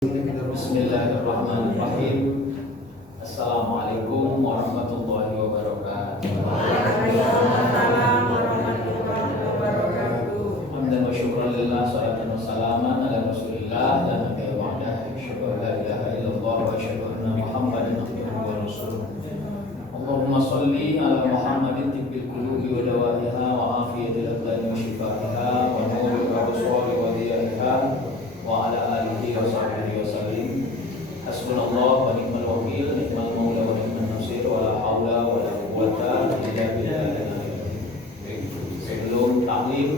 Bismillahirrahmanirrahim. Assalamualaikum warahmatullahi wabarakatuh. Waalaikumsalam warahmatullahi wabarakatuh. Hamdan wa syukran lillah, salatan wa salaman ala rasulillah dan nabiya wa'adah. Asyhadu an la ilaha illallah wa asyhadu anna Muhammadan abduhu wa rasuluh. Allahumma salli ala Muhammadin tibbil qulubi wa dawaiha wa afiyatil abdani wa shifaiha wa nuril absari wa diyaiha wa ala alihi wa sahbihi wa sallim. Hasbunallah wa ni'mal wakil, ni'mal maula wa ni'man nasir, wa la haula wa la quwwata illa billah. Sebelum taklim,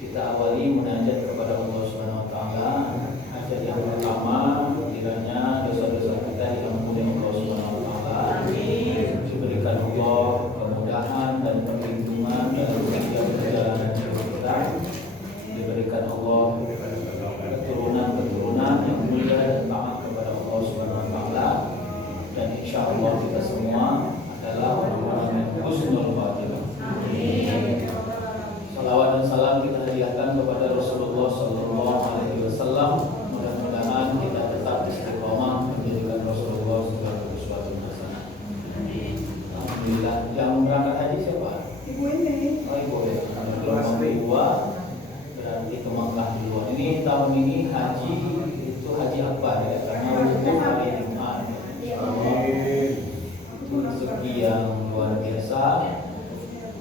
kita awali munajat kepada Allah Subhanahu wa taala. Hajat yang pertama, kiranya dosa-dosa kita diampuni Allah Subhanahu wa taala. Amin. Diberikan Allah kemudahan dan perlindungan dalam setiap perjalanan kita. Diberikan Allah keturunan yang mulia dan taat kepada Allah Subhanahu wa taala, dan insyaallah kita semua adalah orang-orang yang husnul khatimah. Amin. Salawat dan salam kita hadiahkan kepada Rasulullah sallallahu alaihi wasallam. Mudah-mudahan kita tetap istiqomah menjadikan Rasulullah sebagai uswatun hasanah. Amin. Alhamdulillah. Yang berangkat haji siapa? Ibu ini. Oh, ibu ya. Kelompok kedua berarti ke Makkah duluan. Ini tahun ini haji itu haji akbar ya, karena wukuf hari Jumat. Itu rezeki yang luar biasa,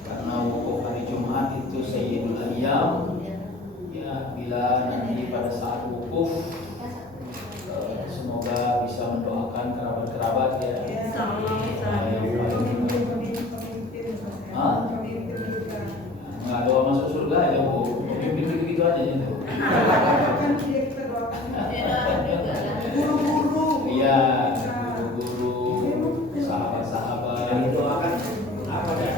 karena wukuf hari Jumat itu sayyidul ayyam. Ya, bila nanti pada saat wukuf semoga bisa mendoakan kerabat-kerabat ya. Nggak doa masuk surga ya bu, begitu aja itu. Guru-guru. Iya, guru, sahabat-sahabat. Yang didoakan apa ya?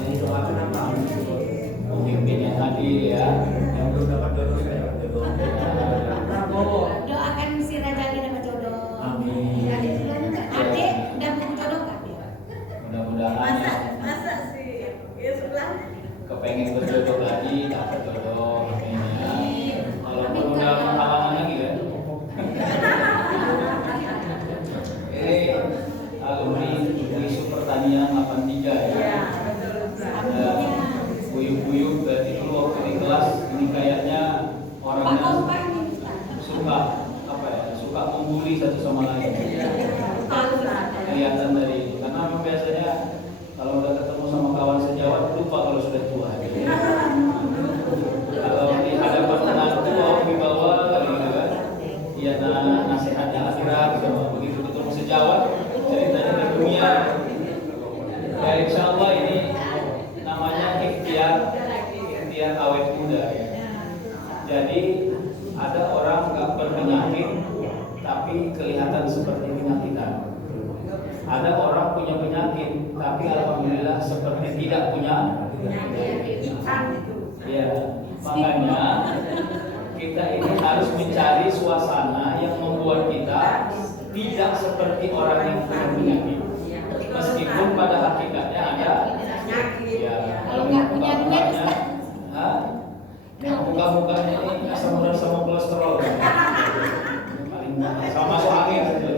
Yang didoakan apa? Pemimpin yang hadir ya. Yang belum dapat jodoh saya jodoh. Prabowo. Doakan si Rajali dapat jodoh. Amin. Adik udah jodoh kan? Mudah-mudahan Masa sih? Ya sebelah. kepengen berjodoh lagi, dapat jodoh. Amin ya. Walaupun udah pengalaman lagi kan. Alumni isu pertanian 83 ya. Ya, betul. Ada buyuk-buyuk berarti dulu waktu di kelas ini kayaknya orangnya suka apa ya, suka membuli satu sama lain. Kelihatan dari itu, karena memang biasanya kalau udah ketemu sama kawan sejawat lupa kalau sudah tua. Kalau di hadapan menantu di bawah gitu kan, iya nasihatnya akhirat gitu. Begitu ketemu sejawat ceritanya di dunia. Ya insya Allah ini namanya ikhtiar awet muda ya. Jadi ada orang nggak berpenyakit tapi kelihatan seperti penyakitan. Ada orang punya penyakit tapi alhamdulillah seperti tidak punya. Ya, makanya kita ini harus mencari suasana yang membuat kita tidak seperti orang yang punya penyakit. Meskipun pada hakikatnya ada. Ya, Kalau nggak punya duit, muka-mukanya ini asam urat sama kolesterol. Paling sama masuk angin saja.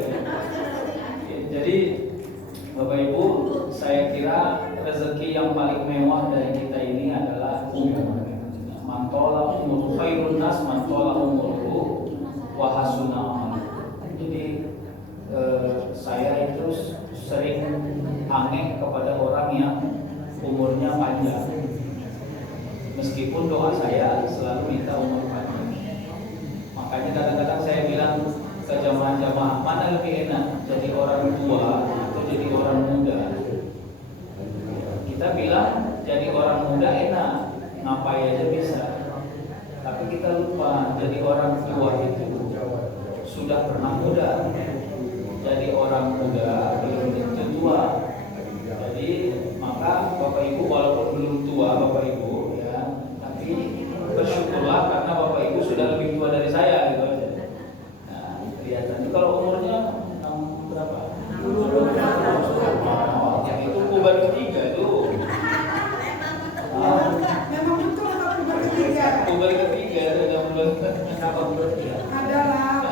Jadi Bapak Ibu, saya kira rezeki yang paling mewah dari kita ini adalah umur. Mantola umur khairun nas mantola umurhu wa hasuna amaluhu. Jadi saya itu sering aneh kepada orang yang umurnya panjang. Meskipun doa saya selalu minta umur panjang. Makanya kadang-kadang saya bilang ke jamaah-jamaah, mana lebih enak jadi orang tua atau jadi orang muda? Kita bilang jadi orang muda enak, ngapain aja bisa. Tapi kita lupa jadi orang tua itu sudah pernah muda. Jadi orang muda belum tentu tua. Jadi maka Bapak Ibu walaupun belum tua Bapak Ibu ya, tapi bersyukurlah karena Bapak Ibu sudah lebih tua dari saya gitu aja. Nah, kelihatan itu kalau umurnya berapa? Yang itu puber ketiga itu. Memang betul atau bertiga? Puber ketiga itu udah mulai Adalah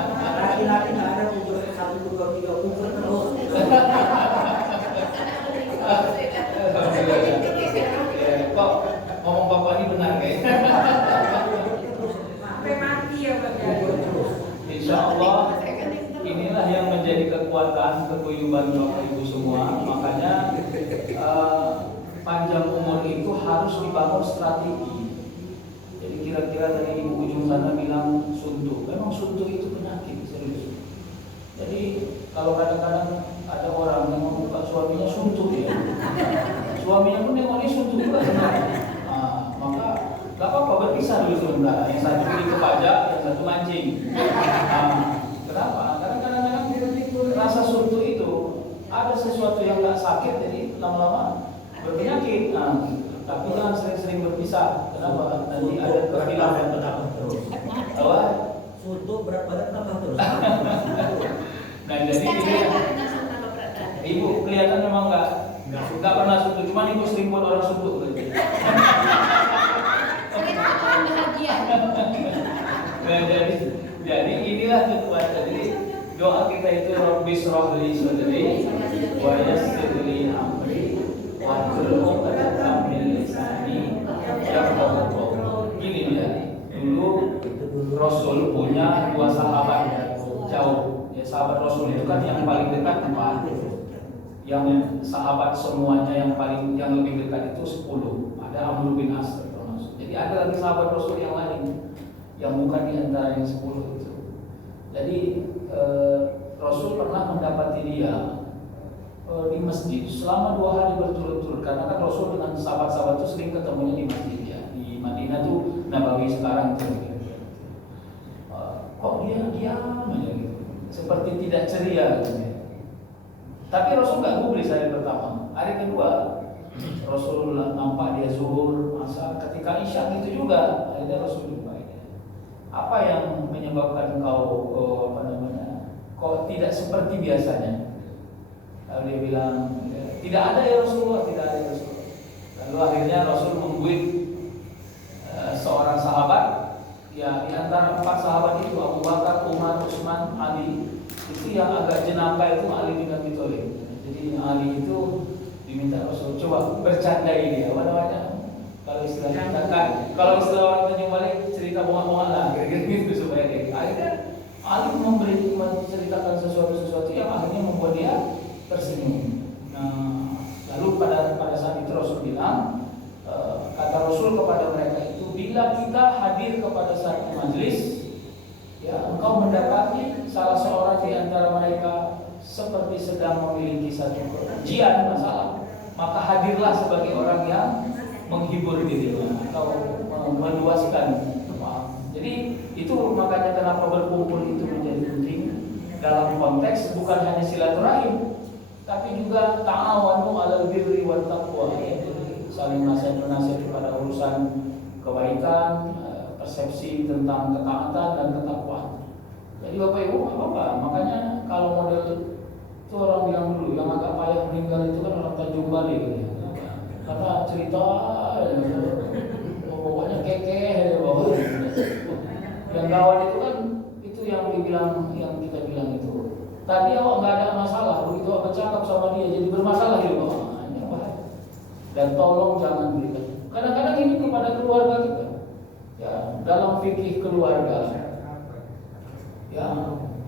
Insya Allah inilah yang menjadi kekuatan keguyuban Bapak Ibu semua. Makanya panjang umur itu harus dibangun strategi. Jadi kira-kira dari ibu ujung sana bilang suntuk. Memang suntuk itu penyakit serius. Jadi kalau kadang-kadang ada orang yang membuka suaminya suntuk ya, suaminya pun nengok ini suntuk juga sebenarnya. Maka gak apa-apa berpisah dulu sebentar. Yang satu pergi ke pajak, yang satu mancing. Kenapa? Karena kadang-kadang rasa suntuk itu ada sesuatu yang gak sakit, jadi lama-lama berpenyakit. Tapi jangan sering-sering berpisah. Kenapa? Nanti ada kekhilafan Bertambah terus. Apa? Suntuk berat badan tambah terus. Nah jadi ini ibu kelihatan memang nggak pernah suntuk, cuman ibu sering buat orang suntuk. Orang bahagia. Nah, jadi inilah kekuatan. Jadi doa kita itu Rabbi shrah li sadri wa yassir li amri wa hlul 'uqdatam min lisani yafqahu qawli. Gini dia. Dulu Rasul punya dua sahabat jauh. Ya, sahabat Rasul itu kan yang paling dekat 4. Yang sahabat semuanya yang lebih dekat itu 10. Ada Amr bin As termasuk. Jadi ada lagi sahabat Rasul yang lain yang bukan di antara yang 10 itu. Jadi Rasul pernah mendapati dia di masjid selama 2 hari berturut-turut, karena kan Rasul dengan sahabat-sahabat itu sering ketemunya di masjid ya. Di Madinah tuh Nabawi sekarang itu. Kok dia diam aja gitu, seperti tidak ceria gitu. Tapi Rasul nggak gubris hari pertama. Hari kedua Rasul nampak dia zuhur, asar, ketika isya gitu juga. Akhirnya Rasul jumpa ini. Apa yang menyebabkan kau kok tidak seperti biasanya? Lalu dia bilang, tidak ada ya Rasulullah, tidak ada ya Rasulullah. Lalu akhirnya Rasul membuat seorang sahabat, ya di antara 4 sahabat itu Abu Bakar, Umar, Utsman, Ali. Itu yang agak jenaka itu Ali bin Abi Thalib. Jadi Ali itu diminta Rasul coba bercandai dia, apa namanya? Kalau istilah kita kan, kalau istilah orang Tanjung balik cerita bohong-bohongan lah, gitu supaya dia. Akhirnya Ali menceritakan sesuatu yang akhirnya membuat dia tersenyum. Nah, lalu pada saat itu Rasul bilang, kata Rasul kepada mereka itu, bila kita hadir kepada satu majelis, ya engkau mendapati salah seorang di antara mereka seperti sedang memiliki satu ujian masalah, maka hadirlah sebagai orang yang menghibur dirinya atau meluaskan. Jadi itu makanya kenapa berkumpul itu menjadi penting dalam konteks bukan hanya silaturahim, tapi juga ta'awanu 'alal birri wat taqwa, yaitu saling nasihat-nasihat pada urusan kebaikan, persepsi tentang ketaatan dan ketakwaan. Jadi Bapak Ibu apa-apa, makanya kalau model itu orang bilang dulu yang agak payah meninggal itu kan orang Tanjung Bali gitu ya. Karena cerita pokoknya kekeh bahwa yang gawat itu kan itu yang kita bilang itu. Tadi awak nggak ada masalah, begitu awak bercakap sama dia jadi bermasalah hidup awak. Ini bahaya. Dan tolong jangan berikan. Kadang-kadang ini kepada keluarga kita. Ya, dalam fikih keluarga, ya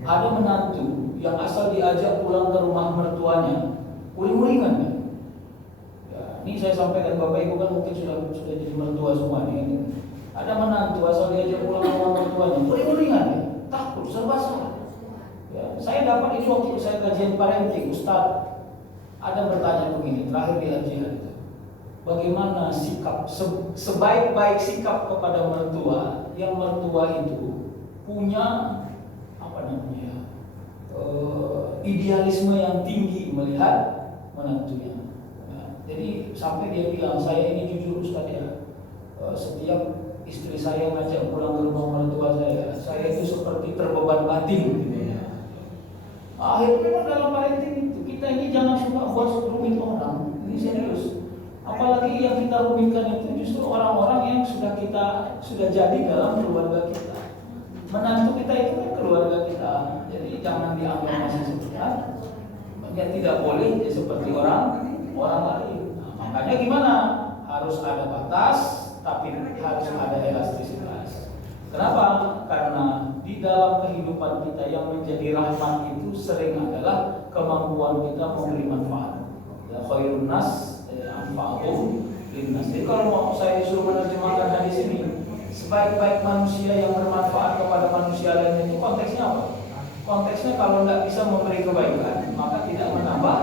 ada menantu yang asal diajak pulang ke rumah mertuanya, uring-uringan kan? Ya, ini saya sampaikan Bapak Ibu kan mungkin sudah jadi mertua semua ini. Ada menantu asal diajak pulang ke rumah mertuanya, uring-uringan ya? Takut, serba salah. Ya, saya dapat ini waktu saya kajian parenting, Ustaz. Ada bertanya begini, terakhir di kajian itu. Bagaimana sikap sebaik-baik sikap kepada mertua, yang mertua itu punya idealisme yang tinggi melihat menantunya. Nah, jadi sampai dia bilang, saya ini jujur Ustaz ya, setiap istri saya ngajak pulang ke rumah mertua saya itu seperti terbeban batin gitu ya. Akhirnya dalam parenting itu kita ini jangan suka buat rumit orang, ini serius. Apalagi yang kita rumitkan itu justru orang-orang yang sudah jadi dalam keluarga kita. Menantu kita itu kan keluarga kita, jadi jangan dianggap masih sebentar. Ya tidak boleh ya, seperti orang lain. Nah, makanya gimana? Harus ada batas, tapi harus ada elastisitas. Kenapa? Karena di dalam kehidupan kita yang menjadi rahmat itu sering adalah kemampuan kita memberi manfaat. Ya khairun nas anfa'uhum linnas. Jadi kalau mau saya disuruh menerjemahkan hadis ini, sebaik-baik manusia yang bermanfaat kepada manusia lain itu konteksnya apa? Konteksnya kalau tidak bisa memberi kebaikan, maka tidak menambah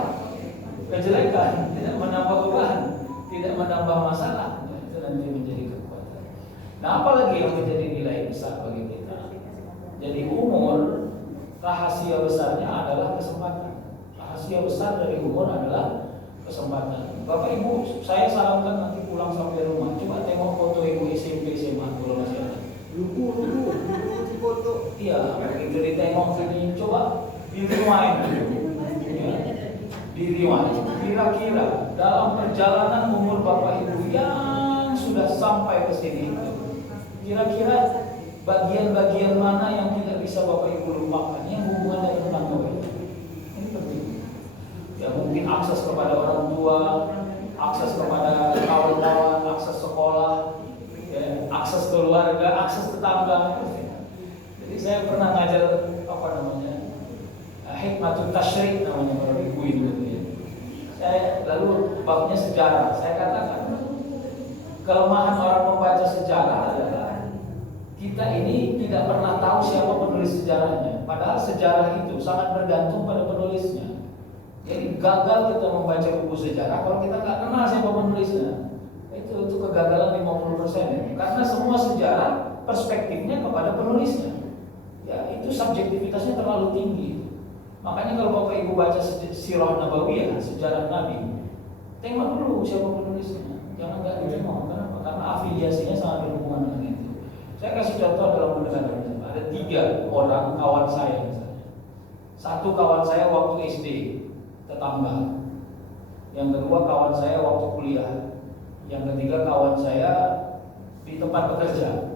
kejelekan, tidak menambah beban, tidak menambah masalah. Itu nanti menjadi kekuatan. Nah, apalagi yang menjadi nilai besar bagi kita? Jadi umur, rahasia besarnya adalah kesempatan. Rahasia besar dari umur adalah kesempatan. Bapak Ibu, saya sarankan nanti pulang sampai rumah, coba tengok foto Ibu SMP SMA kalau masih ada. Lugu foto. Iya, begitu ditengok sini, coba di rewind. Ya, di rewind. Kira-kira dalam perjalanan umur Bapak Ibu yang sudah sampai ke sini, kira-kira bagian-bagian mana yang tidak bisa Bapak Ibu lupakan yang hubungannya tentang Bapak Ibu? Ini penting. Ya mungkin akses kepada orang tua, akses kepada kawan-kawan, akses sekolah, ya, akses keluarga, akses tetangga. Jadi saya pernah ngajar apa namanya hikmatut tasyrik namanya kalau ibu itu. Ya. Saya lalu babnya sejarah. Saya katakan kelemahan orang membaca sejarah adalah kita ini tidak pernah tahu siapa penulis sejarahnya. Padahal sejarah itu sangat bergantung pada penulisnya. Jadi gagal kita membaca buku sejarah kalau kita nggak kenal siapa penulisnya. Itu kegagalan 50%. Karena semua sejarah perspektifnya kepada penulisnya. Ya, itu subjektivitasnya terlalu tinggi. Makanya kalau Bapak Ibu baca sirah nabawiyah, sejarah Nabi, tengok dulu siapa penulisnya. Jangan nggak ditengok. Kenapa? Karena afiliasinya sangat berhubungan dengan itu. Saya kasih contoh dalam pendekatan. Ada 3 orang kawan saya misalnya. Satu kawan saya waktu SD, tetangga. Yang kedua kawan saya waktu kuliah. Yang ketiga kawan saya di tempat bekerja.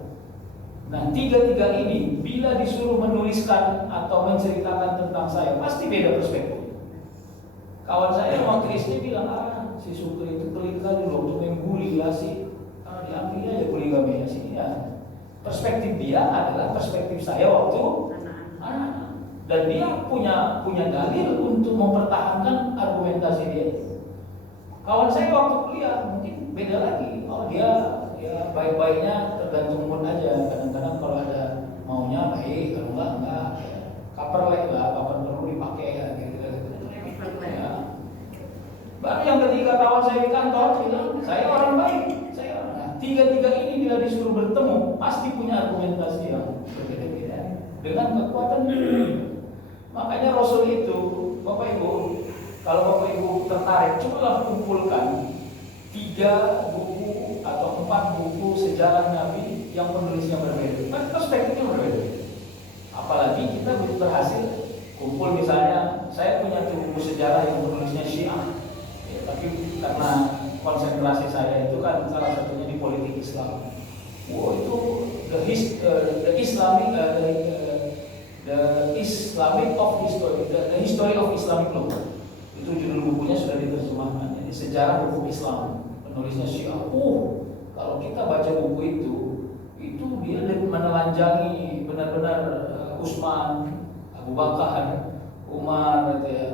Nah, 3 ini bila disuruh menuliskan atau menceritakan tentang saya pasti beda perspektif. Kawan saya waktu SD bilang, si Sukri itu pelit kali loh, cuma yang bully lah sih. Diambil aja poligami sih ya. Perspektif dia adalah perspektif saya waktu anak. Dan dia punya dalil untuk mempertahankan argumentasi dia. Kawan saya waktu kuliah mungkin beda lagi. Oh dia ya baik-baiknya tergantung mood aja. Kadang-kadang kalau ada maunya baik, kalau enggak ya. Kaperlek lah, kapan perlu dipakai ya gitu. Ya. Baru yang ketiga kawan saya di kantor bilang saya orang baik. Nah, 3 ini bila disuruh bertemu pasti punya argumentasi yang berbeda-beda dengan kekuatan. Makanya Rasul itu, Bapak Ibu, kalau Bapak Ibu tertarik, cobalah kumpulkan 3 buku atau 4 buku sejarah Nabi yang penulisnya berbeda. Kan perspektifnya berbeda. Apalagi kita belum berhasil kumpul misalnya, saya punya buku sejarah yang penulisnya Syiah. Ya, tapi karena konsentrasi saya itu kan salah satunya di politik Islam. Wow, itu the Islamic the history of Islamic law. Itu judul bukunya sudah diterjemahkan. Jadi sejarah hukum Islam, penulisnya Syiah. Kalau kita baca buku itu dia menelanjangi benar-benar Utsman, Abu Bakar, Umar, gitu ya.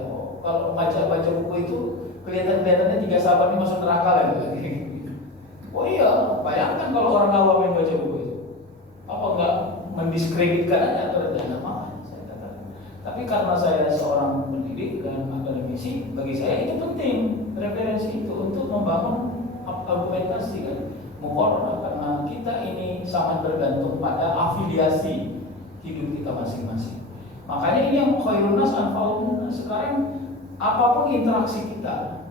Kalau baca buku itu kelihatannya 3 sahabat ini masuk neraka lagi. Oh iya, bayangkan kalau orang awam yang baca buku itu, apa enggak mendiskreditkan atau tidak apa? Saya katakan. Tapi karena saya seorang pendidik dan akademisi, bagi saya itu penting referensi itu untuk membangun argumentasi kan, muqarrarah, karena kita ini sangat bergantung pada afiliasi hidup kita masing-masing. Makanya ini yang khairun nas anfa'uhum linnas. Sekarang apapun interaksi kita.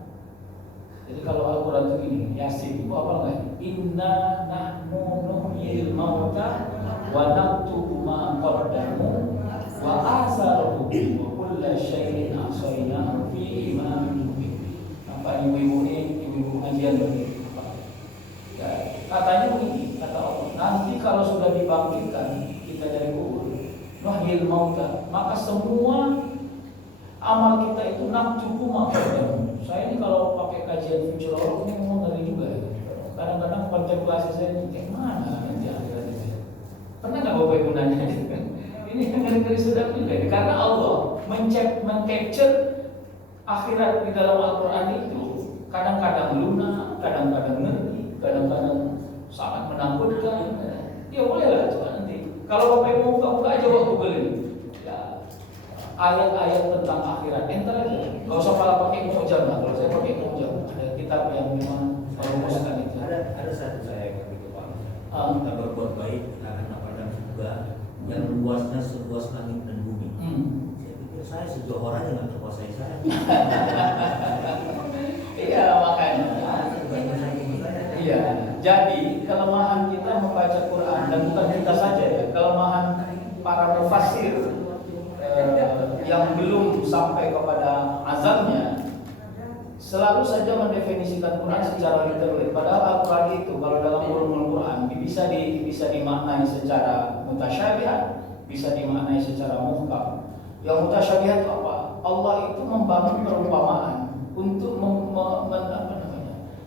Jadi kalau Al-Quran itu gini, Yasin itu apa enggak? Inna nahnu nuhyil mauta wa naktubu ma qaddamu wa atharuhum wa kulla syai'in ahsaynahu fi imamin mubin. Nampak ibu-ibu ini, ibu-ibu ngajian begini. Ya, katanya begini, kata Allah, nanti kalau sudah dibangkitkan kita dari kubur, nuhyil mauta, maka semua amal kita itu naktubu ma qaddamu. Saya ini kalau pakai kajian futurolog ini ngomong ngeri juga ya. Kadang-kadang kontemplasi saya ini kayak mana nanti akhirat itu. Pernah nggak Bapak Ibu nanya? Ini ngeri-ngeri sedap juga. Karena Allah men-capture akhirat di dalam Al-Quran itu kadang-kadang lunak, kadang-kadang ngeri, kadang-kadang sangat menakutkan. Ya bolehlah coba nanti. Kalau Bapak Ibu buka aja Google ini. Ya, ayat-ayat tentang akhirat. Entar aja. Gak usah pakai mu'jam lah. Kalau saya pakai mu'jam, ada kitab yang memang merumuskan itu. Ada satu saya yang begitu Pak. Ah. Kita berbuat baik akan padang surga yang luasnya seluas langit dan bumi. Saya pikir saya sejauh orang yang nggak terkuasai saya. Iya makanya. Iya. Jadi kelemahan kita membaca Quran dan bukan kita saja ya, kelemahan para mufassir yang belum sampai kepada azabnya selalu saja mendefinisikan Quran secara literal. Padahal Al-Quran itu kalau dalam ulumul Quran bisa dimaknai secara mutasyabihat, bisa dimaknai secara muhkam. Yang mutasyabihat itu apa? Allah itu membangun perumpamaan untuk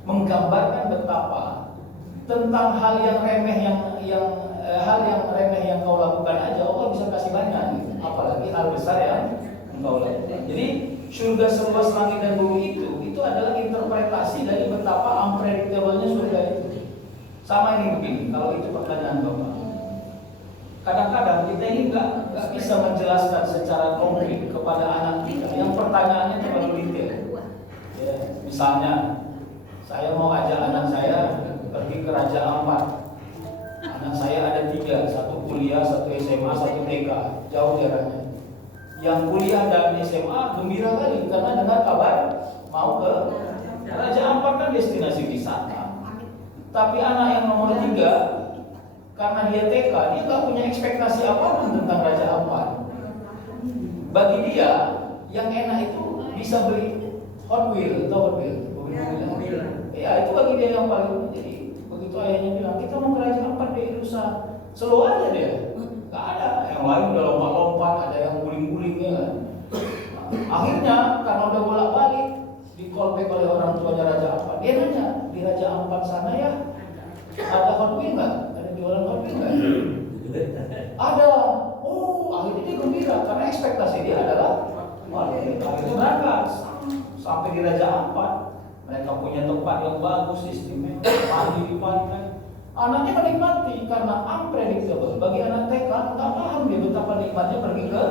menggambarkan betapa tentang hal yang remeh yang kau lakukan aja Allah bisa kasih banyak gitu. Apalagi hal besar yang kau lakukan. Jadi surga seluas langit dan bumi itu adalah interpretasi dari betapa unpredictable-nya surga itu. Sama ini begini, kalau itu pertanyaan Bapak. Kadang-kadang kita ini nggak bisa menjelaskan secara konkret kepada anak kita yang pertanyaannya terlalu detail. Ya, misalnya, saya mau ajak anak saya pergi ke Raja Ampat. Anak saya ada 3, satu kuliah, satu SMA, satu TK, jauh jaraknya. Yang kuliah dan SMA gembira kali karena dengar kabar mau ke Raja Ampat kan destinasi wisata. Tapi anak yang nomor 3 karena dia TK, dia nggak punya ekspektasi apapun tentang Raja Ampat. Bagi dia yang enak itu bisa beli Hot Wheel atau Hot Wheel. Ya itu bagi dia yang paling. Jadi begitu ayahnya bilang kita mau ke Raja Ampat deh, lusa, slow aja dia. Gak ada, yang lain udah lompat-lompat, ada yang guling-guling ya kan. Akhirnya karena udah bolak-balik di callback oleh orang tuanya Raja Ampat, dia nanya di Raja Ampat sana ya ada Hot Wheel nggak? Ada jualan Hot Wheel nggak? Ada. Oh, akhirnya dia gembira karena ekspektasi dia adalah akhirnya berangkat sampai di Raja Ampat. Mereka punya tempat yang bagus, istimewa, mandi di pantai. Anaknya menikmati karena unpredictable. Bagi anak TK nggak paham dia betapa nikmatnya pergi ke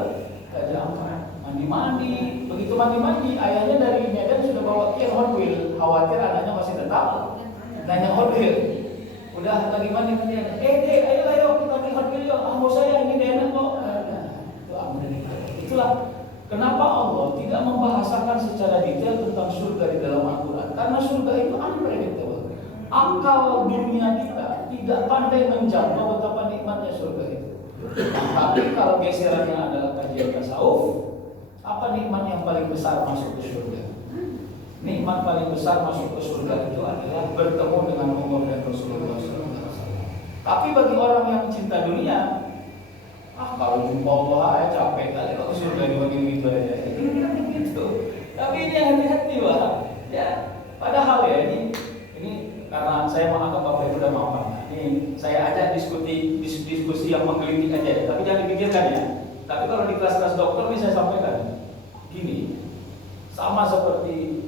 Raja Ampat. Mandi-mandi, begitu mandi-mandi, ayahnya dari Medan sudah bawa kian Hot Wheel. Khawatir anaknya masih tetap nanya Hot Wheel. Udah lagi mandi-mandi, dek, ayo kita beli Hot Wheel yuk. Mau saya ini enak kok. Itulah kenapa Allah tidak membahasakan secara detail tentang surga di dalam Al-Quran. Karena surga itu unpredictable. Akal dunia kita tidak pandai menjangkau betapa nikmatnya surga itu. Tapi kalau geserannya adalah kajian tasawuf, apa nikmat yang paling besar masuk ke surga? Nikmat paling besar masuk ke surga itu adalah bertemu dengan Allah dan Rasulullah SAW. Tapi bagi orang yang cinta dunia, kalau jumpa Allah capek kali kalau surga dibagi gitu aja. Gitu. Tapi ini hati-hati Pak. Ya, padahal ya ini karena saya menganggap Bapak Ibu udah maafan. Ini saya ajak diskusi yang menggelitik aja. Tapi jangan dipikirkan ya. Tapi kalau di kelas-kelas dokter ini saya sampaikan gini, sama seperti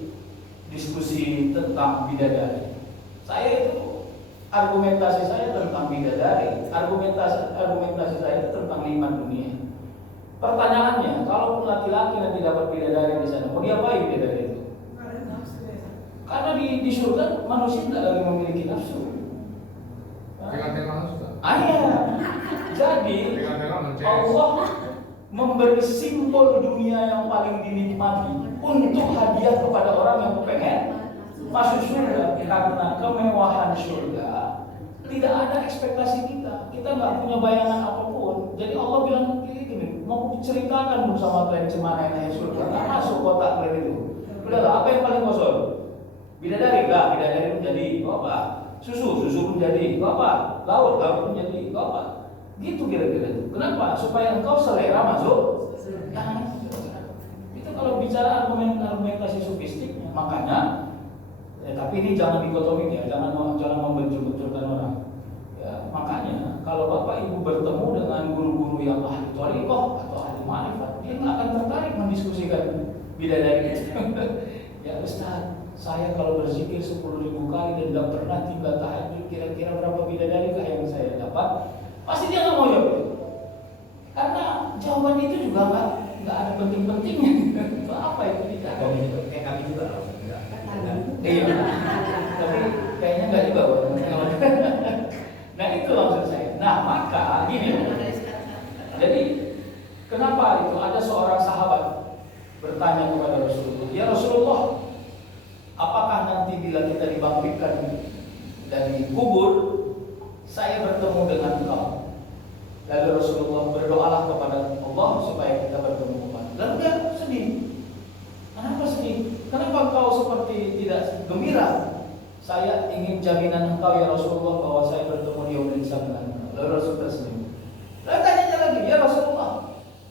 diskusi tentang bidadari. Saya itu argumentasi saya tentang bidadari, argumentasi saya itu tentang nikmat dunia. Pertanyaannya, kalau laki-laki nanti dapat bidadari di sana, mau diapain bidadari itu? Karena di surga manusia tidak lagi memiliki nafsu. Tengah-tengah sudah. Jadi Allah memberi simbol dunia yang paling dinikmati untuk hadiah kepada orang yang pengen masuk surga. Karena kemewahan surga tidak ada ekspektasi kita nggak punya bayangan apapun. Jadi Allah bilang gini, mau ceritakan bersama kalian cemana enaknya surga, nggak masuk kotak kalian itu. Udahlah, apa yang paling kosong? Bidadari itu jadi apa? Susu pun jadi apa? Laut pun jadi apa? Gitu kira-kira. Kenapa? Supaya engkau selera masuk. Nah, itu kalau bicara argumentasi sofistiknya, makanya. Tapi ini jangan dikotomi ya, jangan membentur-benturkan orang. Ya, Makanya kalau Bapak Ibu bertemu dengan guru-guru yang ahli thariqah atau ahli ma'rifat, dia nggak akan tertarik mendiskusikan bidadari itu. Ya Ustaz, saya kalau berzikir 10.000 kali dan tidak pernah 3 tahajud, kira-kira berapa bidadari yang saya dapat? Pasti dia nggak mau jawab. Karena jawaban itu juga nggak ada penting-pentingnya. Itu apa itu tidak? Kayak kami juga loh. Iya. Tapi kayaknya nggak juga. Nah itu maksud saya. Nah maka gini. Jadi kenapa itu ada seorang sahabat bertanya kepada Rasulullah, ya Rasulullah, apakah nanti bila kita dibangkitkan dari kubur, saya bertemu dengan engkau? Lalu Rasulullah berdoalah kepada Allah supaya kita bertemu kembali. Lalu dia sedih. Kenapa sedih? Kenapa engkau seperti tidak gembira? Saya ingin jaminan engkau ya Rasulullah bahwa saya bertemu di yaumil qiyamah. Lalu Rasul tersenyum. Lalu tanya lagi, ya Rasulullah,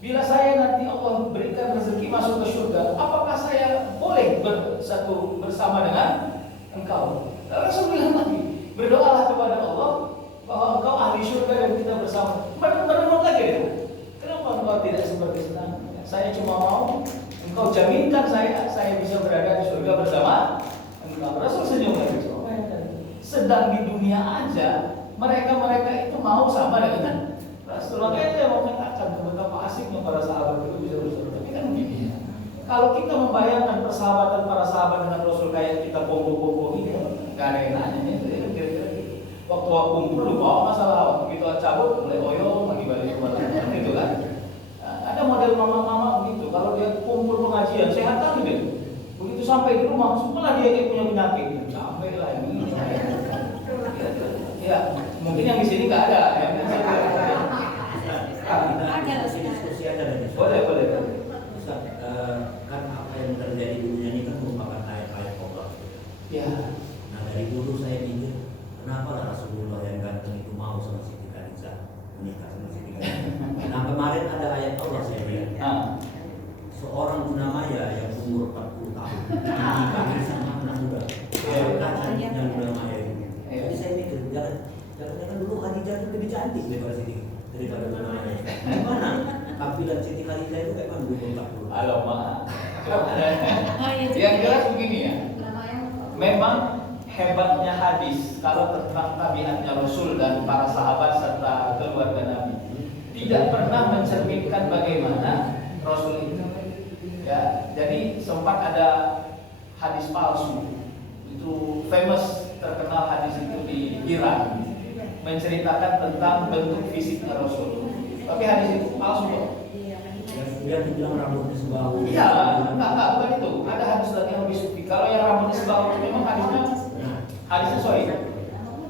bila saya nanti Allah berikan rezeki masuk ke surga, apakah saya boleh bersama dengan engkau? Lalu Rasul bilang lagi, berdoalah kepada Allah bahwa engkau ahli surga dan kita bersama. Merenung lagi ya. Kenapa engkau tidak seperti senang? Saya cuma mau engkau jaminkan saya bisa berada di surga bersama engkau. Rasul senyum lagi. Sedang di dunia aja mereka itu mau sama dengan Rasulullah. Saya mau katakan betapa asiknya para sahabat itu bisa bersama. Tapi kan begini ya. Kalau kita membayangkan persahabatan para sahabat dengan Rasul kayak kita kumpul-kumpul ini, nggak ada yang nanya itu kira-kira gitu. Waktu kumpul lupa masalah, begitu cabut mulai oyo lagi balik kemana gitu kan. Ada model mama-mama begitu. Kalau dia kumpul pengajian sehat kan gitu. Begitu sampai di rumah, setelah dia kayak punya penyakit, sampai lah ini. Ya, mungkin yang di sini nggak ada. Ya, Ada diskusi ada dari. boleh. Ustaz, kan apa yang terjadi di dunia ini kan merupakan ayat-ayat Allah. Ya. Nah dari dulu saya pikir kenapa Rasulullah yang ganteng itu mau sama Siti Khadijah menikah sama Siti Khadijah. Nah kemarin ada ayat Allah saya lihat. Seorang tunamaya yang umur 40 tahun menikah sama anak muda. Yang tunamaya itu. Jadi saya pikir jangan dulu Khadijah itu lebih cantik daripada tunamaya. Gimana? Tampilan Siti Khadijah itu kayak mana 40? Halo, maaf. Yang jelas begini ya. Memang hebatnya hadis kalau tentang tabiatnya Rasul dan para sahabat serta keluarga Nabi tidak pernah mencerminkan bagaimana Rasul itu. Ya, jadi sempat ada hadis palsu. Itu famous terkenal hadis itu di Iran menceritakan tentang bentuk fisiknya Rasul. Tapi hadis itu palsu kok. Yang dibilang rambutnya sebahu. Iya, enggak bukan itu. Ada hadis lagi yang lebih sufi. Kalau yang rambutnya sebahu itu memang hadisnya sahih.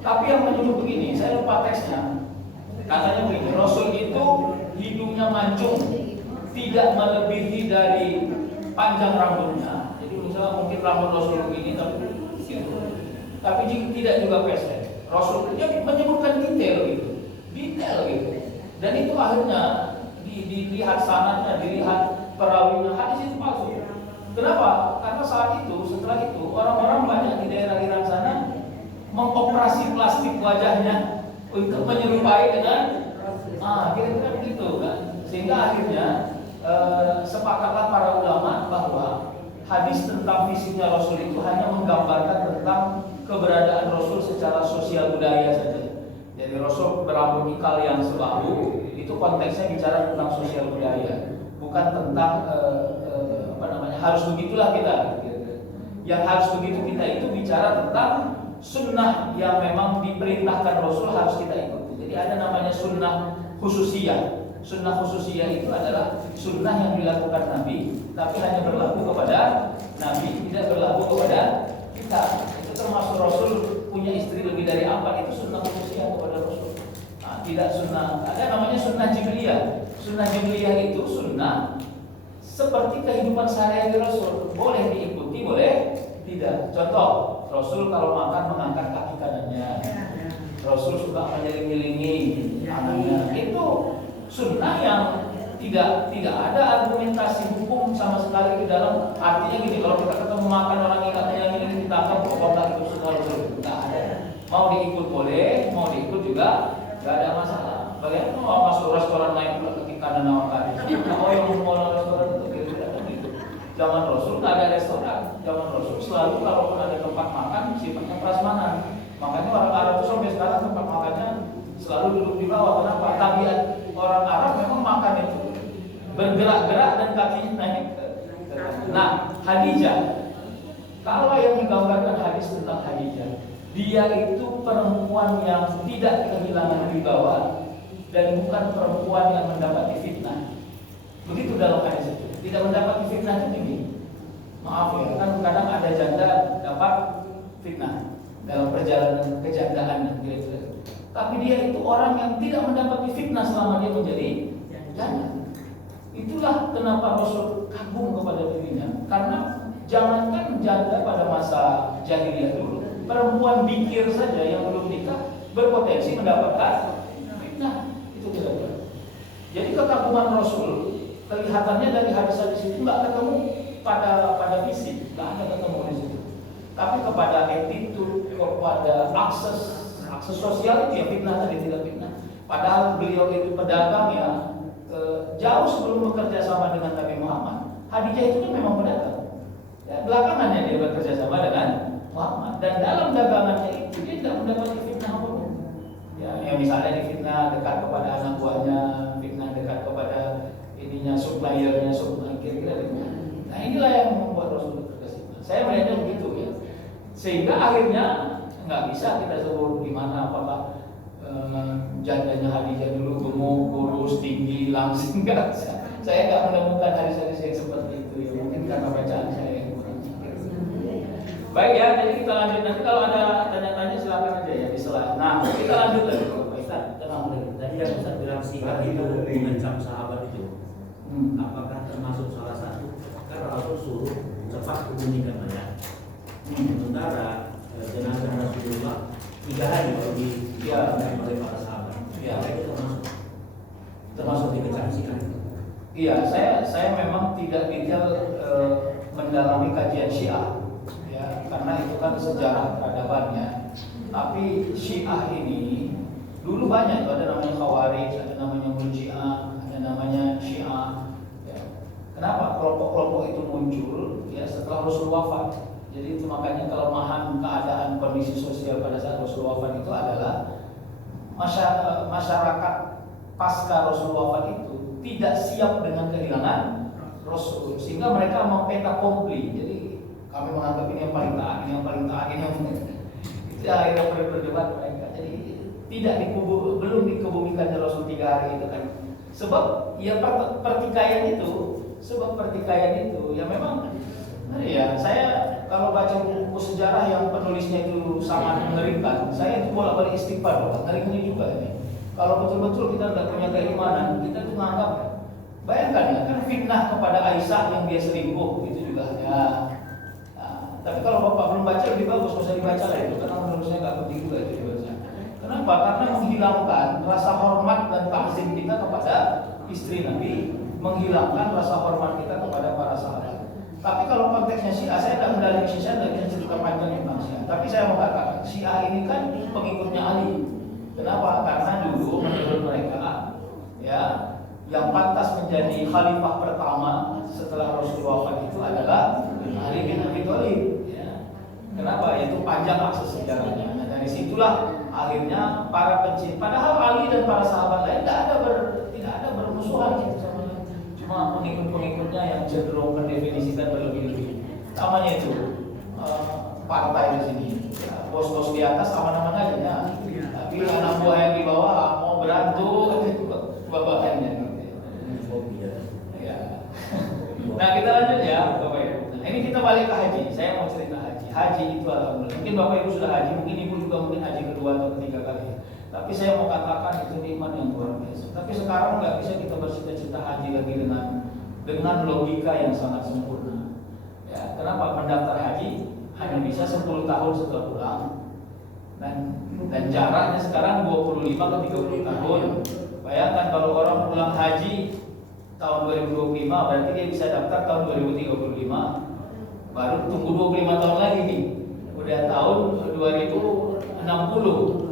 Tapi yang menyebut begini, saya lupa teksnya. Katanya begini, Rasul itu hidungnya mancung, tidak melebihi dari panjang rambutnya. Jadi misalnya mungkin rambut Rasul begini, tapi tidak juga pendek. Rasul dia menyebutkan detail gitu. Dan itu akhirnya dilihat sanadnya, dilihat perawinya, hadis itu palsu. Kenapa? Karena saat itu, setelah itu orang-orang banyak di daerah Iran sana mengoperasi plastik wajahnya untuk menyerupai dengan kira-kira begitu kan. Sehingga akhirnya sepakatlah para ulama bahwa hadis tentang fisiknya Rasul itu hanya menggambarkan tentang keberadaan Rasul secara sosial budaya saja. Jadi Rasul berambut ikal yang sebahu itu konteksnya bicara tentang sosial budaya, bukan tentang harus begitulah kita. Yang harus begitu kita itu bicara tentang sunnah yang memang diperintahkan Rasul harus kita ikuti. Jadi ada namanya sunnah khususiyah. Sunnah khususiyah itu adalah sunnah yang dilakukan Nabi, tapi hanya berlaku kepada Nabi, tidak berlaku kepada kita. Itu termasuk Rasul punya istri lebih dari 4, itu sunnah khususiyah kepada Rasul. Tidak sunnah, ada namanya sunnah jibriyah. Sunnah jibriyah itu sunnah seperti kehidupan sehari-hari Rasul, boleh diikuti, boleh tidak. Contoh, Rasul kalau makan mengangkat kaki kanannya, Rasul suka menyeling-nyelingi tangannya. Itu sunnah yang tidak ada argumentasi hukum sama sekali di dalam. Artinya gini, kalau kita ketemu makan orang ingatnya yang ini ditangkap, pokoknya itu sunnah Rasul. Tidak ada. Mau diikut boleh, mau diikut juga Gak ada masalah. Bagaimana mau masuk restoran naik ke kanan awak kaki? Mau yang mau restoran itu kira-kira kan gitu. Zaman Rasul nggak ada restoran. Zaman Rasul selalu kalau ada tempat makan sifatnya prasmanan. Makanya orang Arab itu sampai sekarang tempat makannya selalu duduk di bawah. Kenapa? Tabiat orang Arab memang makan itu bergerak-gerak dan kakinya naik ke. Nah, Khadijah, kalau yang digambarkan hadis tentang Khadijah, dia itu perempuan yang tidak kehilangan wibawa dan bukan perempuan yang mendapat fitnah. Begitu dalam hadis itu. Tidak mendapat fitnah itu tinggi. Maaf ya, kan kadang ada janda dapat fitnah dalam perjalanan kejandaan gitu. Tapi dia itu orang yang tidak mendapat fitnah selama dia menjadi janda. Itulah kenapa Rasul kagum kepada dirinya. Karena jangankan janda pada masa jahiliyah dulu, perempuan bikir saja yang belum nikah berpotensi mendapatkan fitnah. Itu tidak benar. Jadi kekaguman Rasul kelihatannya dari hadis-hadis itu nggak ketemu pada fisik, nggak ada ketemu di situ. Tapi kepada attitude, kepada akses sosial itu ya fitnah tadi tidak fitnah. Padahal beliau itu pedagang ya. Jauh sebelum bekerja sama dengan Nabi Muhammad, Khadijah itu kan memang pedagang. Ya, belakangannya dia bekerja sama dengan Muhammad dan dalam dagangannya itu dia tidak mendapat fitnah apapun. Ya misalnya difitnah dekat kepada anak buahnya, fitnah dekat kepada ininya suppliernya, kira-kira gitu. Nah inilah yang membuat Rasul terkesima. Saya melihatnya begitu ya. Sehingga akhirnya nggak bisa kita sebut di mana apakah jandanya Khadijah dulu gemuk, kurus, tinggi, langsing, enggak. Saya nggak menemukan hadis-hadis yang seperti itu ya. Mungkin karena bacaan saya yang kurang. Baik ya, jadi kita lanjut nanti kalau ada tanya-tanya silakan aja ya di sela. Nah, kita lanjut lagi. Ustaz, tenang dulu. Tadi yang Ustaz bilang sikap itu mengancam sahabat itu, apakah termasuk salah satu? Karena Rasul suruh cepat hubungikan mayat. Sementara jenazah Rasulullah 3 hari baru diambil oleh para sahabat. Ya. Itu termasuk dikecam sikap. Iya, saya memang tidak detail mendalami kajian Syiah, ya, karena itu kan sejarah peradabannya. Tapi Syiah ini dulu banyak, ada namanya Khawarij, ada namanya Murji'ah, ada namanya Syiah. Ya. Kenapa kelompok-kelompok itu muncul? Ya setelah Rasul wafat. Jadi itu makanya kelemahan keadaan kondisi sosial pada saat Rasul wafat itu adalah masyarakat pasca Rasul wafat itu tidak siap dengan kehilangan Rasul, sehingga mereka mempeta kompli. Jadi kami menganggap ini yang paling taat, ini yang paling taat, ini yang itu akhirnya berdebat mereka. Jadi tidak belum dikebumikannya Rasul 3 hari itu kan. Sebab ya pertikaian itu, ya memang ya saya kalau baca buku sejarah yang penulisnya itu sangat mengerikan, saya itu bolak-balik istighfar, ngerinya juga ini. Kalau betul-betul kita tidak punya keimanan, kita tuh menganggap, bayangkan ya, kan fitnah kepada Aisyah yang dia selingkuh, itu juga ya. Nah, tapi kalau Bapak belum baca lebih bagus, nggak usah dibaca lah itu, karena menurut saya nggak penting juga itu dibaca. Kenapa? Karena menghilangkan rasa hormat dan takzim kita kepada istri Nabi, menghilangkan rasa hormat kita kepada para sahabat. Tapi kalau konteksnya Syiah, saya tidak mendalami Syiah, saya tidak cerita panjang tentang Syiah. Tapi saya mau katakan, Syiah ini kan pengikutnya Ali. Kenapa? Karena dulu menurut mereka, ya, yang pantas menjadi khalifah pertama setelah Rasulullah wafat itu adalah Ali bin Abi Thalib. Ya. Kenapa? Itu panjang akses sejarahnya. Nah, dari situlah akhirnya para pencinta. Padahal Ali dan para sahabat lain tidak ada bermusuhan gitu sama. Cuma pengikut-pengikutnya yang cenderung mendefinisikan berlebih-lebih. Namanya itu partai di sini. Bos-bos di atas aman-aman aja ya. Tapi anak buah yang di bawah mau berantu itu babakannya. Ya. Nah kita lanjut ya Bapak Ibu. Nah, ini kita balik ke haji. Saya mau cerita haji. Haji itu alhamdulillah. Mungkin Bapak Ibu sudah haji, mungkin Ibu juga mungkin haji kedua atau ketiga kali. Tapi saya mau katakan itu nikmat yang luar biasa. Tapi sekarang nggak bisa kita bercita-cita haji lagi dengan logika yang sangat sempurna. Ya, kenapa mendaftar haji hanya bisa 10 tahun setelah pulang dan jaraknya sekarang 25 ke 30 tahun. Bayangkan kalau orang pulang haji tahun 2025 berarti dia bisa daftar tahun 2035. Baru tunggu 25 tahun lagi nih. Udah tahun 2060.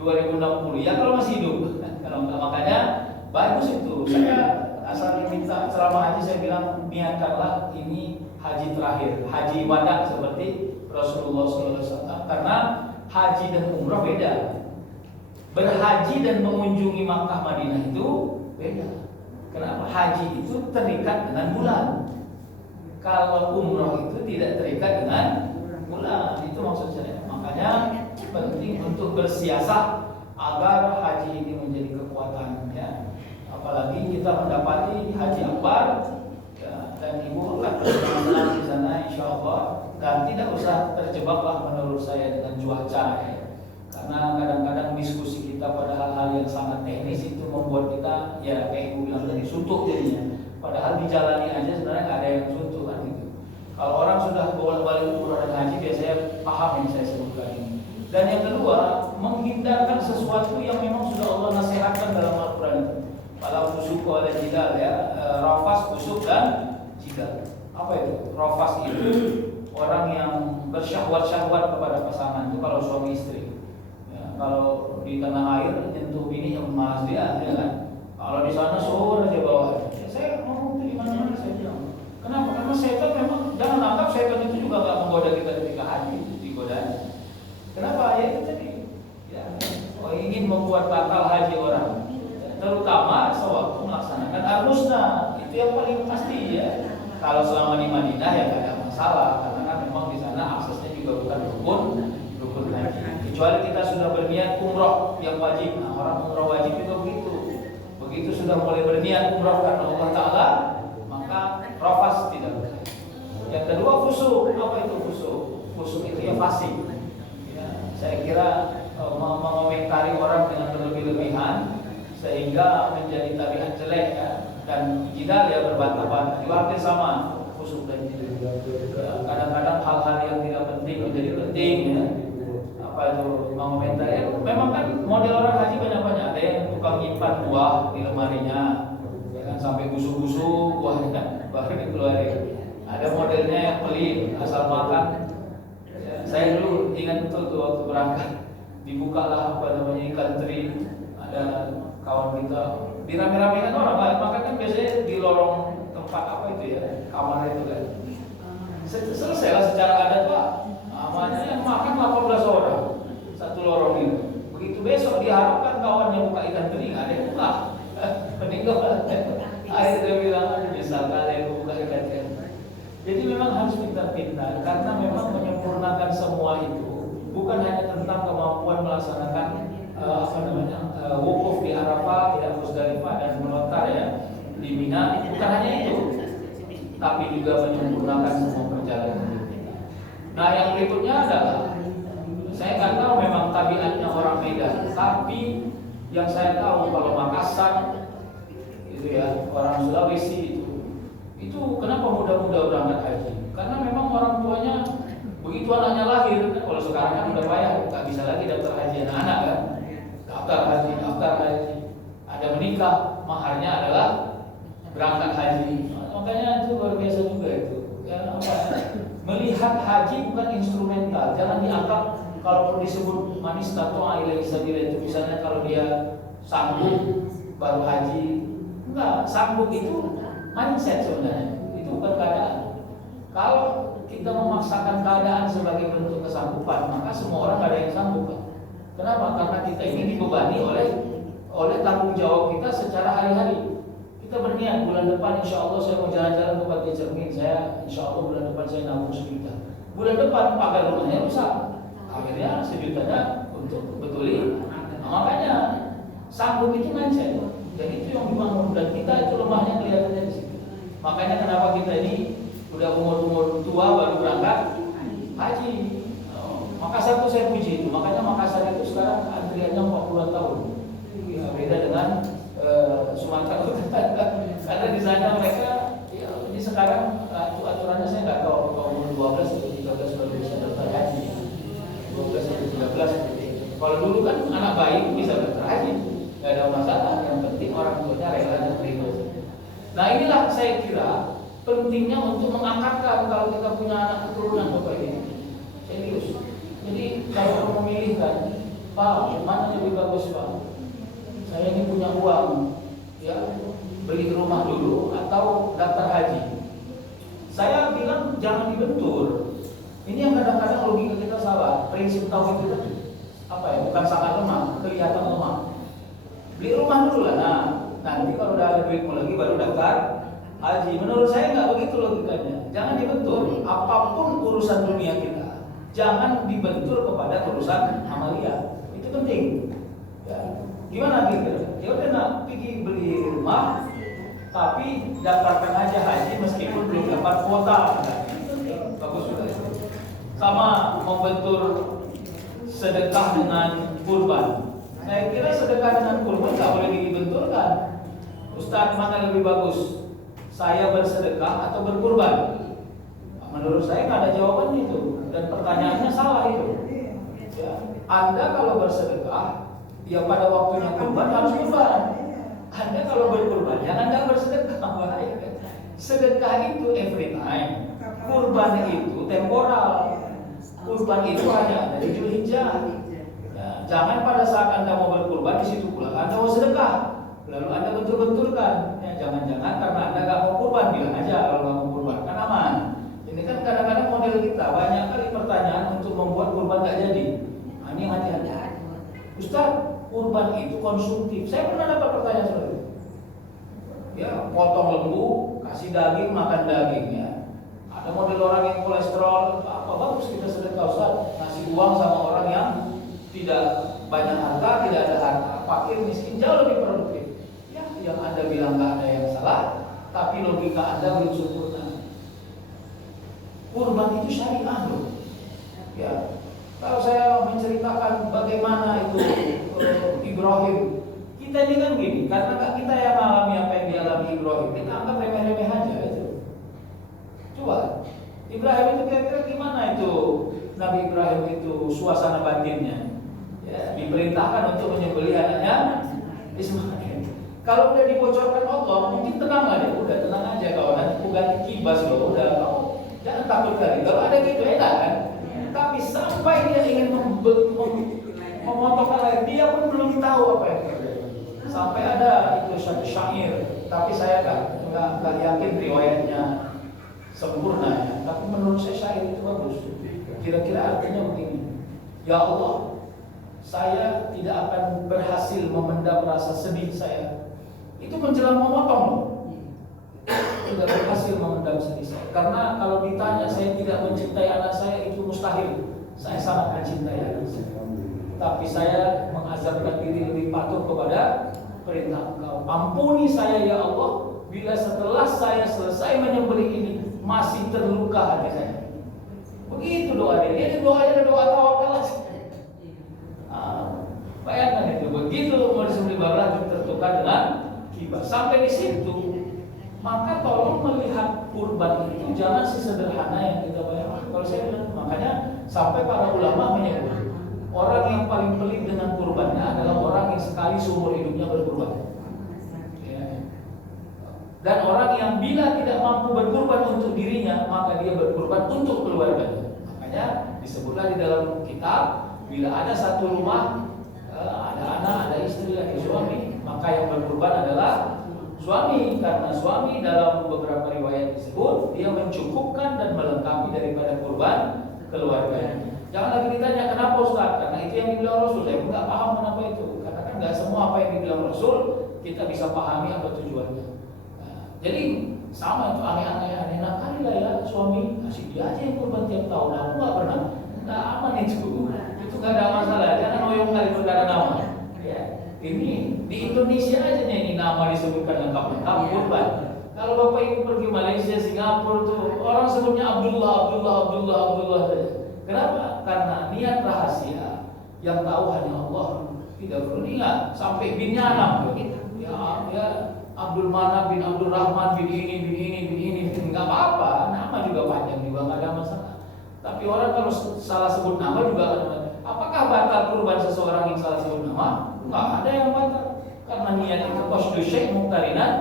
2060 ya kalau masih hidup. Kalau enggak, makanya bagus itu. Saya asal minta ceramah haji, saya bilang niatkanlah ini haji terakhir, haji wada seperti Rasulullah SAW. Karena haji dan umrah beda. Berhaji dan mengunjungi Makkah Madinah itu beda. Kenapa? Haji itu terikat dengan bulan. Kalau umrah itu tidak terikat dengan bulan. Itu maksud saya. Makanya penting untuk bersiasat agar haji ini menjadi kekuatan, ya. Apalagi kita mendapati haji akbar, ya, dan ibu akan bersenang-senang di sana insya Allah, dan tidak usah terjebaklah menurut saya dengan cuaca, ya. Karena kadang-kadang diskusi kita pada hal-hal yang sangat teknis itu membuat kita, ya kayak ibu bilang tadi, suntuk jadinya. Padahal dijalani aja sebenarnya nggak ada yang suntuk kan gitu. Kalau orang sudah bolak-balik umrah dan haji, biasanya paham yang saya sebutkan ini. Dan yang kedua, menghindarkan sesuatu yang memang sudah Allah nasihatkan dalam Al-Quran itu. Kalau fusuk wal jidal, ya, rafas, fusuk dan jidal. Apa itu? Rafas itu orang yang bersyahwat-syahwat kepada pasangan, itu kalau suami istri. Ya, kalau di tanah air nyentuh bini yang malas dia, ya kan? Kalau di sana suruh aja bawa. Ya, saya ngomong itu di mana-mana saya bilang. Kenapa? Karena setan memang, jangan anggap setan itu juga nggak menggoda kita ketika haji, digoda. Kenapa? Ya itu tadi, ya, ingin membuat batal haji orang, terutama sewaktu melaksanakan ar-rusna. Itu yang paling pasti, ya. Kalau selama di Madinah ya tidak ada masalah, karena kan memang di sana aksesnya juga bukan rukun haji. Kecuali kita sudah berniat umroh yang wajib. Nah, orang umroh wajib juga begitu. Begitu sudah mulai berniat umroh karena Allah Taala, maka rafas tidak boleh. Yang kedua fusuk. Apa itu fusuk? Fusuk itu ya fasik. Saya kira mengomentari orang dengan berlebih-lebihan sehingga menjadi tabiat jelek, ya. Dan jidal ya berbantah-bantah, juga hampir sama fusuk dan jidal. Kadang-kadang hal-hal yang tidak penting menjadi penting, ya. Apa itu mengomentari? Ya, memang kan model orang haji banyak-banyak. Ada yang tukang nyimpan buah di lemarinya, ya kan, sampai busuk-busuk buahnya baru dikeluarin. Ada modelnya yang pelit, asal makan. Saya dulu ingat betul tuh waktu berangkat, dibukalah apa namanya ikan teri, ada kawan kita dirame-ramekan orang makan kan biasanya di lorong tempat apa itu ya, kamar itu kan. Selesailah secara adat Pak, namanya yang makan 18 orang satu lorong itu. Begitu besok diharapkan kawan yang buka ikan teri nggak ada yang buka, meninggal. Akhirnya dia bilang bisa kali yang buka ikan teri. Jadi memang harus pintar-pintar, karena memang menyempurnakan semua itu bukan hanya tentang kemampuan melaksanakan wukuf di Arafah, di Musdalifah dan melontar, ya, di Mina. Bukan hanya itu, tapi juga menyempurnakan semua perjalanan kita. Nah, yang berikutnya adalah, saya nggak tahu memang tabiatnya orang Medan, tapi yang saya tahu kalau Makassar itu, ya, orang Sulawesi itu kenapa muda-muda berangkat haji? Karena memang orang tuanya begitu anaknya lahir, kalau sekarang kan udah payah, nggak bisa lagi daftar haji anak-anak kan, daftar haji, ada menikah, maharnya adalah berangkat haji. Makanya itu luar biasa juga itu. Ya, apa? Melihat haji bukan instrumental, jangan dianggap kalau disebut manis tato ilaihi sabila itu misalnya kalau dia sanggup baru haji. Enggak, sanggup itu mindset sebenarnya, itu bukan keadaan. Kalau kita memaksakan keadaan sebagai bentuk kesanggupan, maka semua orang ada yang sanggup. Kenapa? Karena kita ini dibebani oleh tanggung jawab kita secara hari-hari. Kita berniat bulan depan insya Allah saya mau jalan-jalan ke Pantai Cermin, saya insya Allah bulan depan saya nabung 1 juta. Bulan depan pagar rumahnya rusak, akhirnya 1 jutanya untuk betulin. Nah, makanya sanggup itu mindset. Dan itu yang dibangun, dan kita itu lemahnya kelihatannya di situ. Makanya kenapa kita ini udah umur tua baru berangkat haji. Makassar itu saya puji itu. Makanya Makassar itu sekarang antriannya 40 tahun. Ya, beda dengan Sumatera Utara. Karena di sana mereka, ya, ini sekarang aturannya saya nggak tahu kalau umur 12 atau 13 baru bisa daftar haji. 12 atau 13 seperti itu. Kalau dulu kan anak bayi bisa daftar haji. Gak ada masalah, yang penting orang tuanya rela dan terima. Nah, inilah saya kira pentingnya untuk mengangkatkan kalau kita punya anak keturunan Bapak ini. Serius. Jadi kalau memilih kan, Pak, mana lebih bagus Pak? Saya ini punya uang, ya beli rumah dulu atau daftar haji. Saya bilang jangan dibentur. Ini yang kadang-kadang logika kita salah. Prinsip tauhid itu apa ya? Bukan sangat lemah, kelihatan lemah. Beli rumah dulu lah. Nah, nanti kalau udah ada duitmu lagi baru daftar haji. Menurut saya nggak begitu logikanya. Jangan dibentur. Apapun urusan dunia kita, jangan dibentur kepada urusan amalia. Itu penting. Ya. Gimana gitu? Ya udah nak pergi beli rumah, tapi daftarkan aja haji meskipun belum dapat kuota. Bagus juga itu. Sama membentur sedekah dengan kurban. Saya kira sedekah dengan kurban nggak boleh dibenturkan. Ustaz, mana lebih bagus? Saya bersedekah atau berkurban? Menurut saya nggak ada jawaban itu dan pertanyaannya salah itu. Ya. Anda kalau bersedekah, ya pada waktunya kurban harus kurban. Anda kalau berkurban, jangan nggak bersedekah, bahaya. Sedekah itu every time, kurban itu temporal. Kurban itu hanya ada di Dzulhijjah. Ya, jangan pada saat Anda mau berkurban di situ pula Anda mau sedekah, lalu Anda bentur-benturkan. Ya, jangan-jangan karena Anda nggak mau kurban, bilang aja kalau nggak mau kurban kan aman. Ini kan kadang-kadang model kita banyak kali pertanyaan untuk membuat kurban nggak jadi. Nah, ini hati-hati. Ustaz, kurban itu konsumtif. Saya pernah dapat pertanyaan seperti itu. Ya, potong lembu, kasih daging, makan dagingnya. Ada model orang yang kolesterol, apa bagus kita sedekah Ustaz, ngasih uang sama orang yang tidak banyak harta, tidak ada harta, fakir, miskin, jauh lebih produktif. Ya, yang Anda bilang nggak ada yang salah, tapi logika Anda belum sempurna. Kurban itu syariah loh. Ya, kalau saya menceritakan bagaimana itu Ibrahim, kita ini kan gini, karena kita yang alami apa yang dialami Ibrahim, kita anggap remeh-remeh aja itu. Coba, Ibrahim itu kira-kira gimana itu Nabi Ibrahim itu suasana batinnya? Ya, diperintahkan untuk menyembelih anaknya Ismail. Kalau udah dibocorkan Allah, mungkin tenang lah deh, udah tenang aja kawan. Nanti aku ganti kibas loh, udah kamu jangan takut kali. Kalau ada gitu enak kan? Tapi sampai dia ingin memotongkan air, dia pun belum tahu apa yang terjadi. Sampai ada itu satu syair, tapi saya nggak yakin riwayatnya sempurna ya. Tapi menurut saya syair itu bagus. Kira-kira artinya begini: Ya Allah, saya tidak akan berhasil memendam rasa sedih saya. Itu menjelang memotong loh. Tidak berhasil memendam sedih saya. Karena kalau ditanya saya tidak mencintai anak saya, itu mustahil. Saya sangat mencintai anak saya. Tapi saya mengazabkan diri lebih patuh kepada perintah Engkau. Ampuni saya ya Allah, bila setelah saya selesai menyembelih ini masih terluka hati saya. Begitu doa dia. Ini doanya doa tawakal. Bayangkan itu, begitu mau disembelih baru lanjut tertukar dengan kibas. Sampai di situ, maka tolong melihat kurban itu jangan sesederhana yang kita bayangkan. Kalau saya bilang, makanya sampai para ulama menyebut orang yang paling pelit dengan kurbannya adalah orang yang sekali seumur hidupnya berkurban. Ya. Dan orang yang bila tidak mampu berkurban untuk dirinya, maka dia berkurban untuk keluarganya. Makanya disebutlah di dalam kitab, bila ada satu rumah, ada anak, ada istri, ada suami, maka yang berkurban adalah suami. Karena suami dalam beberapa riwayat disebut dia mencukupkan dan melengkapi daripada kurban keluarganya. Jangan lagi ditanya kenapa Ustaz, karena itu yang dibilang Rasul. Saya nggak paham kenapa itu, karena kan nggak semua apa yang dibilang Rasul kita bisa pahami apa tujuannya. Nah, jadi sama itu aneh-aneh nah kali lah ya suami kasih dia aja yang kurban tiap tahun. Aku nggak pernah, nggak aman itu nggak ada masalah. Jangan oyong kali perkara nama. Ya, ini di Indonesia aja nih ini nama disebutkan lengkap kurban. Kalau Bapak Ibu pergi Malaysia, Singapura tuh orang sebutnya Abdullah saja. Kenapa? Karena niat rahasia yang tahu hanya Allah. Tidak perlu diingat sampai binnya anak. Ya Abdul Manaf bin Abdul Rahman bin ini nggak apa-apa. Nama juga panjang juga nggak ada masalah. Tapi orang kalau salah sebut nama juga ada. Apakah batal kurban seseorang yang salah sebut nama? Nggak ada yang batal. Karena niat itu qasdu syai' muqtarinan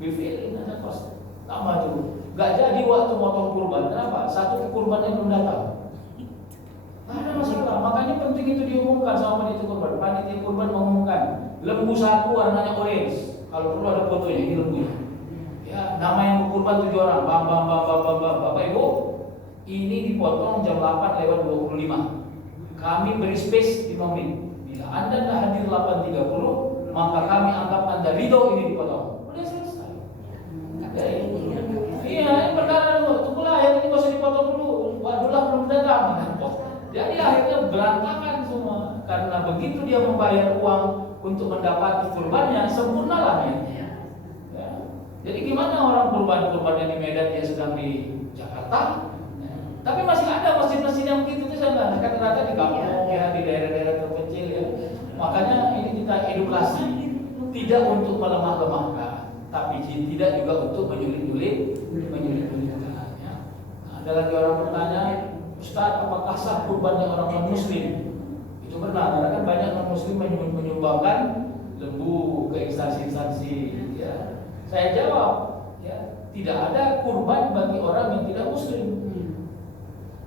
bifi'lin ada qasd. Nama itu. Nggak jadi waktu motong kurban. Kenapa? Satu kurbannya belum datang. Nggak ada masalah. Makanya penting itu diumumkan sama panitia kurban. Panitia kurban mengumumkan lembu satu warnanya orange. Kalau perlu ada fotonya, ini lembunya. Ya, nama yang berkurban 7 orang. Bapak Ibu, ini dipotong jam 8:25. Kami beri space 5 menit. Bila Anda tidak hadir 8:30, maka kami anggap Anda ridho ini dipotong. Udah selesai. Iya, ini perkara dulu. Tunggulah yang ini nggak usah dipotong dulu. Waduhlah belum datang. Jadi akhirnya berantakan semua. Karena begitu dia membayar uang untuk mendapati kurbannya, sempurnalah niatnya. Ya. Jadi gimana orang kurban-kurbannya di Medan, dia sedang di Jakarta? Ya. Tapi masih ada masjid-masjid yang begitu itu sana. Rata-rata di kampung ya, di daerah-daerah terpencil ya. Makanya ini kita edukasi, tidak untuk melemah-lemahkan, tapi tidak juga untuk menyulit-nyulitkan. Ya. Nah, ada lagi orang bertanya, Ustaz, apakah sah kurbannya orang non-muslim? Itu benar, karena kan banyak non-muslim menyumbangkan lembu ke instansi-instansi. Ya. Saya jawab, ya, tidak ada kurban bagi orang yang tidak muslim.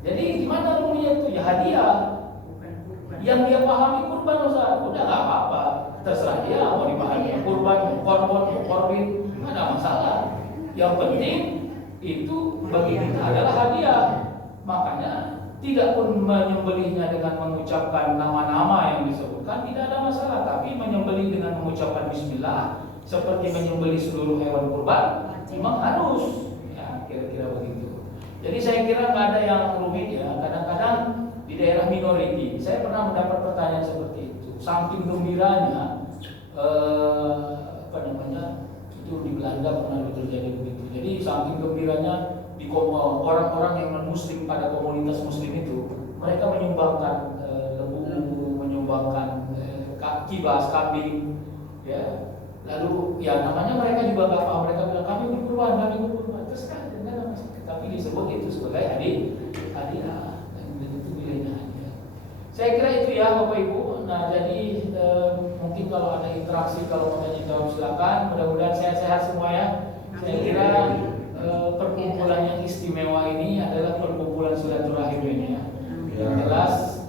Jadi gimana rumusnya itu? Ya hadiah. Yang dia pahami kurban, Ustaz, udah nggak apa-apa, terserah dia mau dipahami kurban, korbin, nggak ada masalah. Yang penting itu bagi kita adalah hadiah. Makanya tidak pun menyembelihnya dengan mengucapkan nama-nama yang disebutkan, tidak ada masalah. Tapi menyembelih dengan mengucapkan bismillah seperti menyembelih seluruh hewan kurban memang harus. Ya, kira-kira begitu. Jadi saya kira nggak ada yang rumit ya. Kadang-kadang di daerah minoriti, saya pernah mendapat pertanyaan seperti itu. Saking gembiranya, itu di Belanda pernah terjadi begitu. Jadi saking gembiranya di orang-orang yang non-muslim pada komunitas muslim itu, mereka menyumbangkan lembu, menyumbangkan kibas, kambing, ya. Lalu ya namanya mereka juga nggak paham, mereka bilang kami berkurban, terus kan tapi disebut itu sebagai hadiah, dan itu nilainya hadiah. Saya kira itu ya Bapak Ibu. Nah jadi mungkin kalau ada interaksi, kalau mau jawab silakan. Mudah-mudahan sehat-sehat semua ya. Saya kira perkumpulan yang istimewa ini adalah perkumpulan silaturahim ini ya. Yang jelas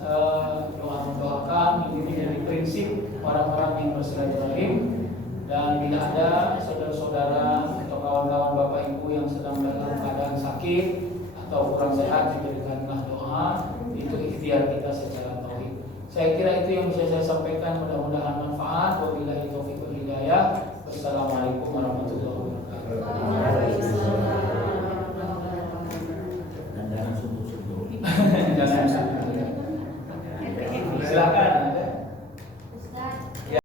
doa-doakan ini menjadi prinsip orang-orang yang bersilaturahim. Dan bila ada saudara-saudara atau kawan-kawan Bapak Ibu yang sedang dalam keadaan sakit atau kurang sehat, diberikanlah doa. Itu ikhtiar kita secara tauhid. Saya kira itu yang bisa saya sampaikan. Mudah-mudahan manfaat. Wabillahi taufiq wal hidayah. Wassalamualaikum warahmatullahi wabarakatuh. Dan jangan suntuk-suntuk. Silakan.